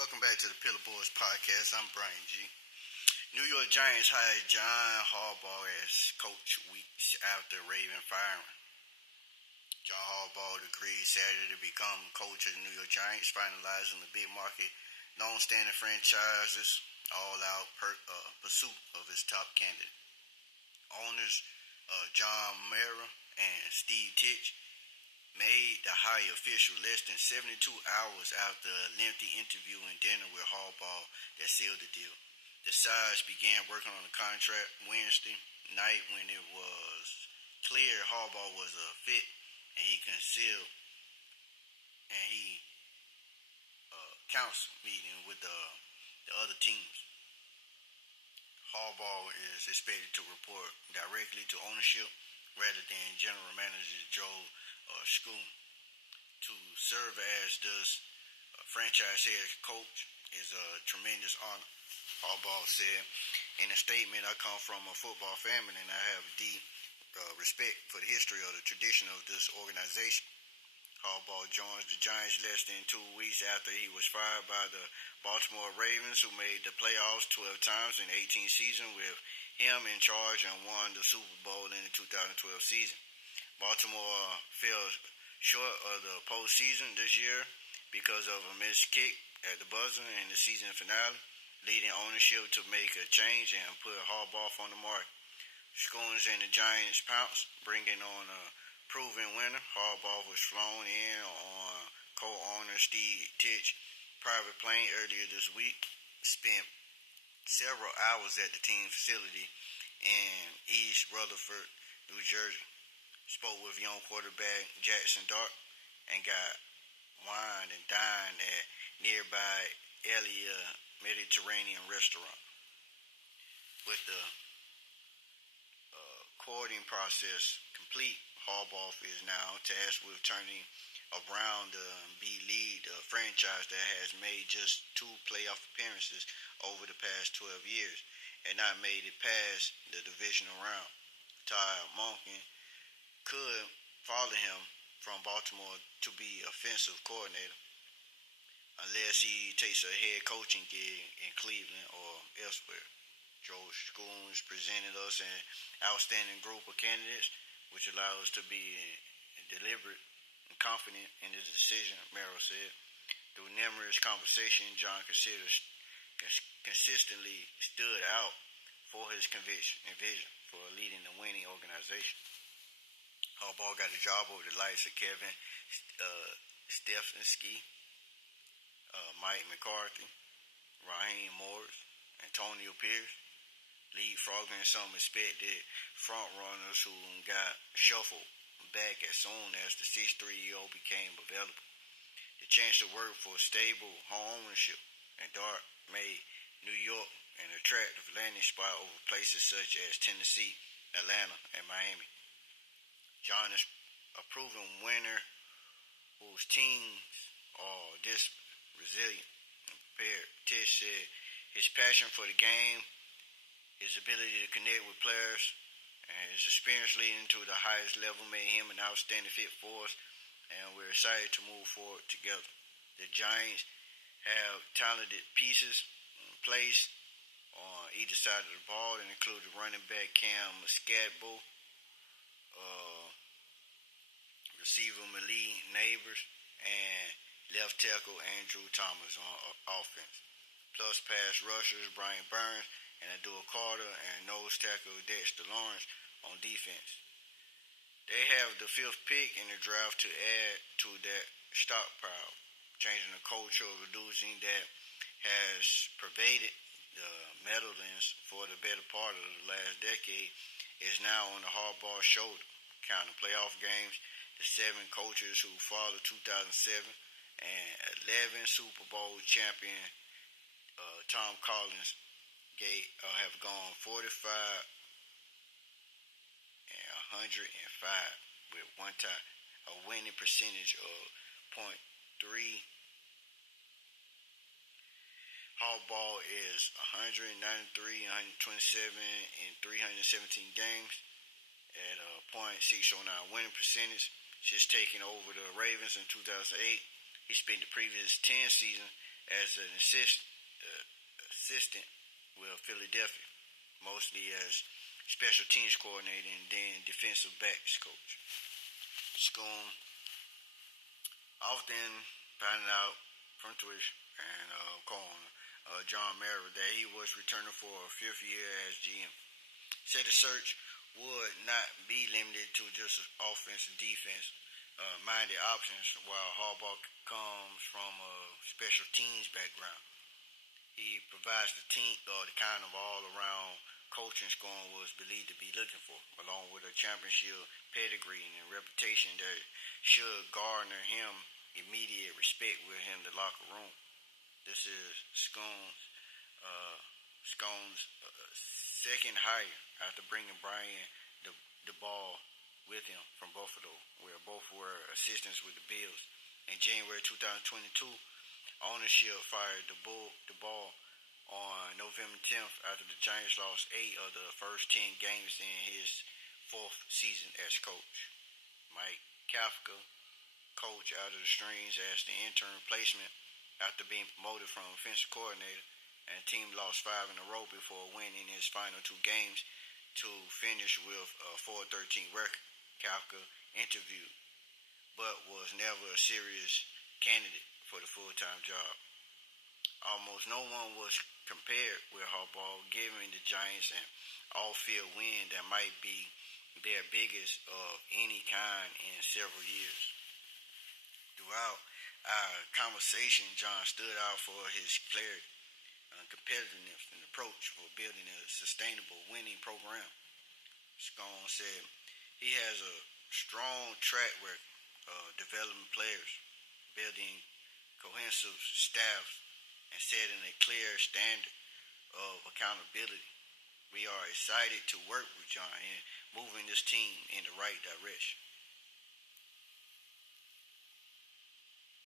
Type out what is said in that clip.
Welcome back to the Pillar Boys podcast. I'm Brian G. New York Giants hired John Harbaugh as coach weeks after Raven firing. John Harbaugh agreed Saturday to become coach of the New York Giants, finalizing the big market, long-standing franchise's all-out pursuit of his top candidate. Owners John Harbaugh and Steve Titch made the hire official less than 72 hours after a lengthy interview and dinner with Harbaugh that sealed the deal. The sides began working on the contract Wednesday night when it was clear Harbaugh was a fit, and he council meeting with the other teams. Harbaugh is expected to report directly to ownership rather than general manager Joe Schoen. To serve as this franchise head coach is a tremendous honor, Harbaugh said in a statement. I come from a football family and I have deep respect for the history of the tradition of this organization. Harbaugh joins the Giants less than 2 weeks after he was fired by the Baltimore Ravens, who made the playoffs 12 times in the 18 season with him in charge and won the Super Bowl in the 2012 season. Baltimore fell short of the postseason this year because of a missed kick at the buzzer in the season finale, leading ownership to make a change and put Harbaugh on the market. Schoens and the Giants pounced, bringing on a proven winner. Harbaugh was flown in on co-owner Steve Titch's private plane earlier this week, spent several hours at the team facility in East Rutherford, New Jersey. Spoke with young quarterback Jackson Dart and got wine and dined at nearby Elia Mediterranean restaurant. With the courting process complete, Harbaugh is now tasked with turning around the B-League, a franchise that has made just 2 playoff appearances over the past 12 years and not made it past the divisional round. Todd Monken could follow him from Baltimore to be offensive coordinator unless he takes a head coaching gig in Cleveland or elsewhere. Joe Schoen presented us an outstanding group of candidates, which allows us to be deliberate and confident in the decision, Merrill said. Through numerous conversations, John consistently stood out for his conviction and vision for leading the winning organization. Harbaugh got the job over the likes of Kevin Stefanski, Mike McCarthy, Raheem Morris, Antonio Pierce, leapfrogging some expected front-runners who got shuffled back as soon as the 6'3" became available. The chance to work for stable home ownership and Dart made New York an attractive landing spot over places such as Tennessee, Atlanta, and Miami. John is a proven winner whose teams are this resilient and prepared. Tish said his passion for the game, his ability to connect with players, and his experience leading to the highest level made him an outstanding fit for us, and we're excited to move forward together. The Giants have talented pieces in place on either side of the ball, and include running back Cam Scatbo, receiver Malik Neighbors, and left tackle Andrew Thomas on offense. Plus pass rushers Brian Burns and Adul Carter and nose tackle Dexter Lawrence on defense. They have the 5th pick in the draft to add to that stockpile, changing the culture of reducing that has pervaded the Meadowlands for the better part of the last decade is now on the Harbaugh shoulder. Counting playoff games, the 7 coaches who followed 2007 and 11 Super Bowl champion Tom Collins have gone 45 and 105 with one time, a winning percentage of .3. Harbaugh is 193, 127 in 317 games at a .609 winning percentage. Since taking over the Ravens in 2008, he spent the previous 10 seasons as an assistant with Philadelphia, mostly as special teams coordinator and then defensive backs coach. Schoon often finding out from Twitch and John Harbaugh that he was returning for a fifth year as GM. Said the search would not be limited to just offense and defense minded options, while Harbaugh comes from a special teams background. He provides the team the kind of all around coaching Schoen was believed to be looking for, along with a championship pedigree and a reputation that should garner him immediate respect within the locker room. This is Schoen's second hire after bringing Brian the ball with him from Buffalo, where both were assistants with the Bills. In January 2022, ownership fired the ball on November 10th after the Giants lost 8 of the first 10 games in his fourth season as coach. Mike Kafka, coach out of the strings as the interim replacement after being promoted from offensive coordinator, and the team lost 5 in a row before winning his final 2 games to finish with a 4-13 record. Kafka interviewed, but was never a serious candidate for the full-time job. Almost no one was compared with Harbaugh, given the Giants an off-field win that might be their biggest of any kind in several years. Throughout our conversation, John stood out for his clarity, competitiveness, and approach for building a sustainable winning program. Schoen said he has a strong track record of developing players, building cohesive staffs, and setting a clear standard of accountability. We are excited to work with John in moving this team in the right direction.